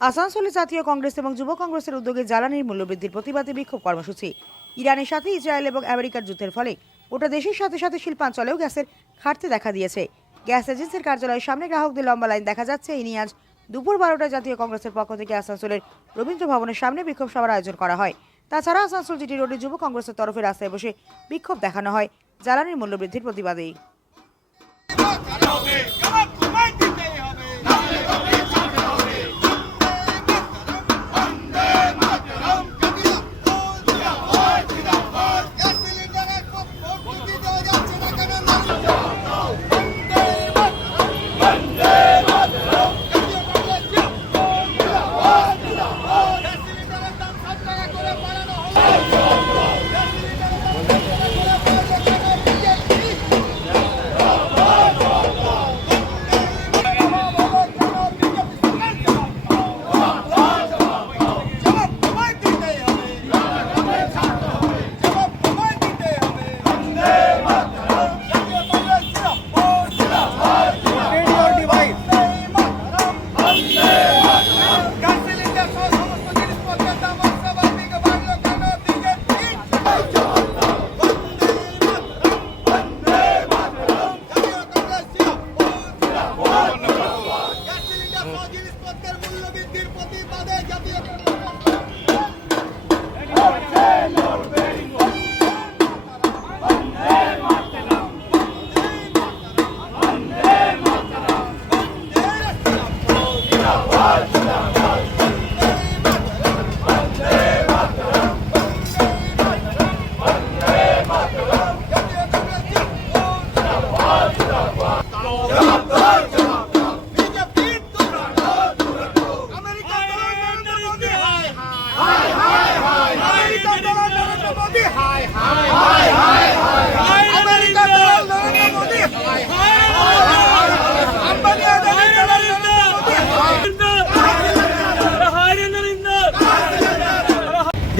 আসানসোলে জাতীয় কংগ্রেস এবং যুব কংগ্রেসের উদ্যোগে জ্বালানির মূল্যবৃদ্ধির প্রতিবাদে বিক্ষোভ কর্মসূচি। ইরানের সাথে ইসরায়েল এবং আমেরিকার যুদ্ধের ফলে গোটা দেশের সাথে সাথে শিল্পাঞ্চলেও গ্যাসের ঘাটতি দেখা দিয়েছে। গ্যাস এজেন্সির কার্যালয়ের সামনে গ্রাহকদের লম্বা লাইন দেখা যাচ্ছে। এই নিয়ে আজ দুপুর 12টায় জাতীয় কংগ্রেসের পক্ষ থেকে আসানসোলের রবীন্দ্র ভবনের সামনে বিক্ষোভ সভার আয়োজন করা হয়। তাছাড়া আসানসোল জিটি রোডে যুব কংগ্রেসের তরফে রাস্তায় বসে বিক্ষোভ দেখানো হয় জ্বালানির মূল্যবৃদ্ধির প্রতিবাদেই।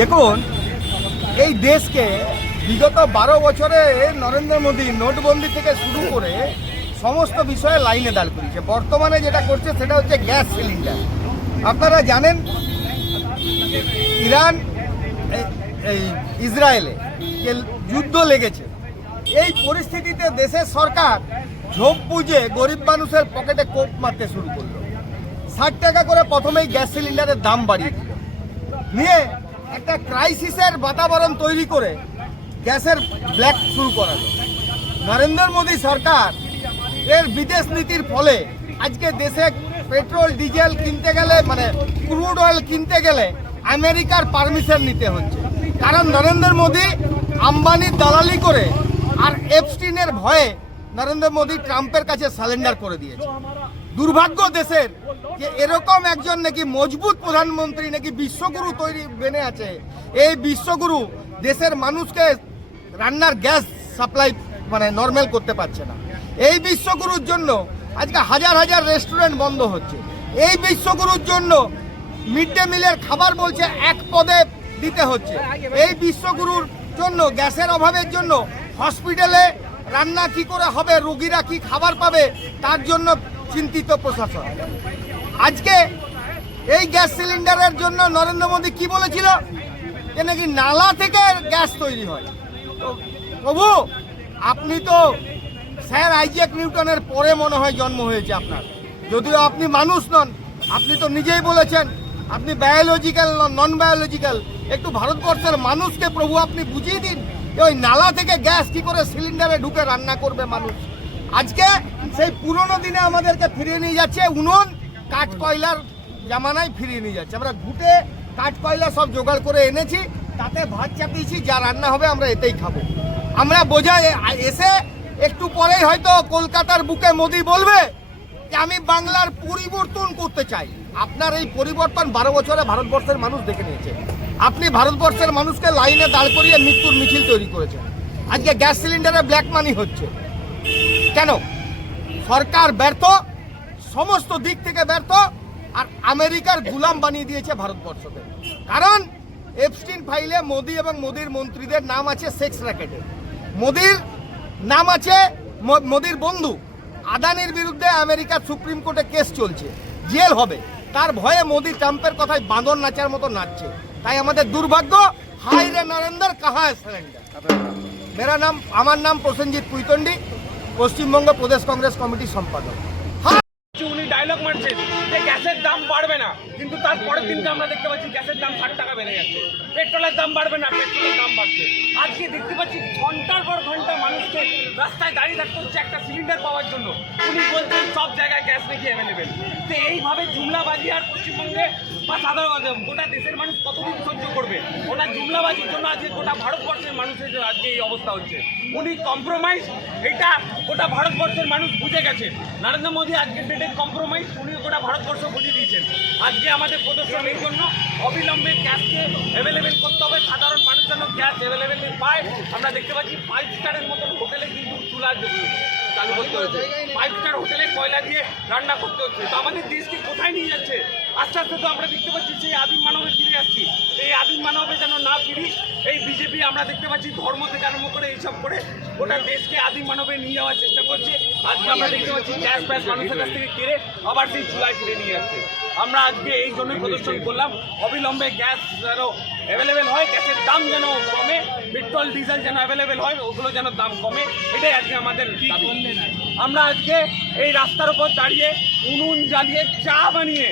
দেখুন, এই দেশকে বিগত 12 বছরে নরেন্দ্র মোদী নোটবন্দি থেকে শুরু করে সমস্ত বিষয়ে লাইনে দাঁড় করিয়েছে। বর্তমানে যেটা করছে সেটা হচ্ছে গ্যাস সিলিন্ডার। আপনারা জানেন ইরান এই ইসরায়েলে যে যুদ্ধ লেগেছে, এই পরিস্থিতিতে দেশের সরকার ঝোপ বুঝে গরিব মানুষের পকেটে কোপ মারতে শুরু করলো। 60 টাকা করে প্রথমেই গ্যাস সিলিন্ডারের দাম বাড়িয়ে দিল, নিয়ে একটা ক্রাইসিসের বাতাবরণ তৈরি করে গ্যাসের ব্ল্যাক শুরু করালো। নরেন্দ্র মোদী সরকার এর বিদেশ নীতির ফলে আজকে দেশে পেট্রোল ডিজেল কিনতে গেলে, মানে ক্রুড অয়েল কিনতে গেলে আমেরিকার পারমিশন নিতে হচ্ছে। কারণ নরেন্দ্র মোদী আম্বানির দালালি করে আর এপস্টিনের ভয়ে নরেন্দ্র মোদী ট্রাম্পের কাছে সারেন্ডার করে দিয়েছে। দুর্ভাগ্য দেশের যে এরকম একজন নাকি মজবুত প্রধানমন্ত্রী নাকি বিশ্বগুরু তৈরি বেনে আছে। এই বিশ্বগুরু দেশের মানুষকে রান্নার গ্যাস সাপ্লাই মানে নর্মাল করতে পারছে না। এই বিশ্বগুরুর জন্য আজকে হাজার হাজার রেস্টুরেন্ট বন্ধ হচ্ছে। এই বিশ্বগুরুর জন্য মিড ডে মিলের খাবার বলছে এক পদে দিতে হচ্ছে। এই বিশ্বগুরুর জন্য গ্যাসের অভাবের জন্য হসপিটালে রান্না কি করে হবে, রোগীরা কি খাবার পাবে, তার জন্য চিন্তিত প্রশাসন। আজকে এই গ্যাস সিলিন্ডারের জন্য নরেন্দ্র মোদী কি বলেছিল যে নাকি নালা থেকে গ্যাস তৈরি হয়। প্রভু, আপনি তো স্যার আইজ্যাক নিউটনের পরে মনে হয় জন্ম হয়েছে আপনার, যদিও আপনি মানুষ নন। আপনি তো নিজেই বলেছেন আপনি বায়োলজিক্যাল নন বায়োলজিক্যাল। একটু ভারতবর্ষের মানুষকে প্রভু আপনি বুঝিয়ে দিন যে ওই নালা থেকে গ্যাস কি করে সিলিন্ডারে ঢুকে রান্না করবে মানুষ। আজকে সেই পুরনো দিনে আমাদেরকে ফিরিয়ে নিয়ে যাচ্ছে, উনুন কাঠ কয়লার জামানায় ফিরিয়ে নিয়ে যাচ্ছে। আমরা ঘুটে কাঠ কয়লা সব জোগাড় করে এনেছি, তাতে ভাত চাপিয়েছি, যা রান্না হবে আমরা এতেই খাবো। আমরা বোঝাই এসে একটু পরেই হয়তো কলকাতার বুকে মোদি বলবে যে আমি বাংলার পরিবর্তন করতে চাই। আপনার এই পরিবর্তন 12 বছরে ভারতবর্ষের মানুষ দেখে নিয়েছে। আপনি ভারতবর্ষের মানুষকে লাইনে দাঁড় করিয়ে মৃত্যুর মিছিল তৈরি করেছেন। আজকে গ্যাস সিলিন্ডারে ব্ল্যাক মানি হচ্ছে কেন? সরকার ব্যর্থ, সমস্ত দিক থেকে ব্যর্থ, আর আমেরিকার গুলাম বানিয়ে দিয়েছে ভারতবর্ষকে। কারণ এপস্টিন ফাইলে মোদি এবং মোদির মন্ত্রীদের নাম আছে সেক্স র্যাকেটে, মোদির নাম আছে মোদির বন্ধু আদানির বিরুদ্ধে আমেরিকার সুপ্রিম কোর্টে কেস চলছে, জেল হবে। তার ভয়ে মোদি ট্রাম্পের কথায় বাঁদর নাচার মতো নাচছে। তাই আমাদের দুর্ভাগ্য, হাই রে নরেন্দ্র কাহা সারেন্ডার। আমার নাম প্রসেনজিৎ পুইতন্ডি, পশ্চিমবঙ্গ প্রদেশ কংগ্রেস কমিটির সম্পাদক। উনি ডায়লগ মারছেন যে গ্যাসের দাম বাড়বে না, কিন্তু তারপরের দিনকে আমরা দেখতে পাচ্ছি গ্যাসের দাম 60 টাকা বেড়ে যাচ্ছে, পেট্রোলের দাম বাড়বে না, পেট্রোলের দাম বাড়ছে। আজকে দেখতে পাচ্ছি ঘন্টার পর ঘন্টা মানুষকে রাস্তায় দাঁড়িয়ে থাকতে হচ্ছে একটা সিলিন্ডার পাওয়ার জন্য। উনি বলছেন সব জায়গায় গ্যাস নাকি অ্যাভেলেবেল। তো এইভাবে জুমলাবাজি আর পশ্চিমবঙ্গে বা সাধারণ গোটা দেশের মানুষ কতদিন সহ্য করবে? ওনার জুমলাবাজির জন্য আজকে গোটা ভারতবর্ষের মানুষের আজকে এই অবস্থা হচ্ছে। উনি কম্প্রোমাইজ, এটা গোটা ভারতবর্ষের মানুষ বুঝে গেছে। নরেন্দ্র মোদী আজকে ডেটে কম্প্রোমাইজ উনি গোটা ভারতবর্ষ বুঝিয়ে দিয়েছেন। আজকে আমাদের প্রদর্শন এই জন্য অবিলম্বে গ্যাসকে অ্যাভেলেবেল করতে হবে, সাধারণ মানুষ যেন গ্যাস অ্যাভেলেবেল পায়। আমরা দেখতে পাচ্ছি 5 স্টারের মতো হোটেলে কিন্তু চুলা চালু করতে হচ্ছে, 5 স্টার হোটেলে কয়লা দিয়ে রান্না করতে হচ্ছে। তো আমাদের দেশকে কোথায় নিয়ে যাচ্ছে? আস্তে আস্তে তো আমরা দেখতে পাচ্ছি সেই আদিম মানবে ফিরে আসছি। এই আদিম মানবে যেন না ফিরি, এই বিজেপি আমরা দেখতে পাচ্ছি ধর্ম থেকে আরম্ভ করে এইসব করে গোটা দেশকে আদিম মানবে নিয়ে যাওয়ার চেষ্টা করছে। আজকে আমরা দেখতে পাচ্ছি গ্যাস ফ্যাস মানুষের কাছ থেকে কেড়ে আবার সেই চুলায় ফিরে নিয়ে যাচ্ছে। আমরা আজকে এই জন্যই প্রদর্শন করলাম, অবিলম্বে গ্যাস যেন অ্যাভেলেবেল হয়, গ্যাসের দাম যেন কমে, পেট্রোল ডিজেল যেন অ্যাভেলেবেল হয়, ওগুলো যেন দাম কমে। এটাই আজকে আমাদের দাবি। আমরা আজকে এই রাস্তার উপর দাঁড়িয়ে উনুন জ্বালিয়ে চা বানিয়ে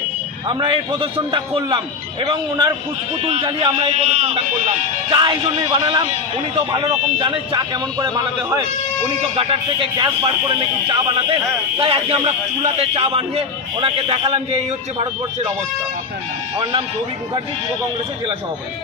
আমরা এই প্রদর্শনটা করলাম, এবং ওনার ফুসপুতুল জ্বালিয়ে আমরা এই প্রদর্শনটা করলাম। চা এই জন্যই বানালাম, উনি তো ভালো রকম জানেন চা কেমন করে বানাতে হয়। উনি তো গাটার থেকে গ্যাস বার করে নাকি চা বানাতেন। তাই আজকে আমরা চুলাতে চা বানিয়ে ওনাকে দেখালাম যে এই হচ্ছে ভারতবর্ষের অবস্থা। আমার নাম সৌভিক মুখার্জি, যুব কংগ্রেসের জেলা সভাপতি।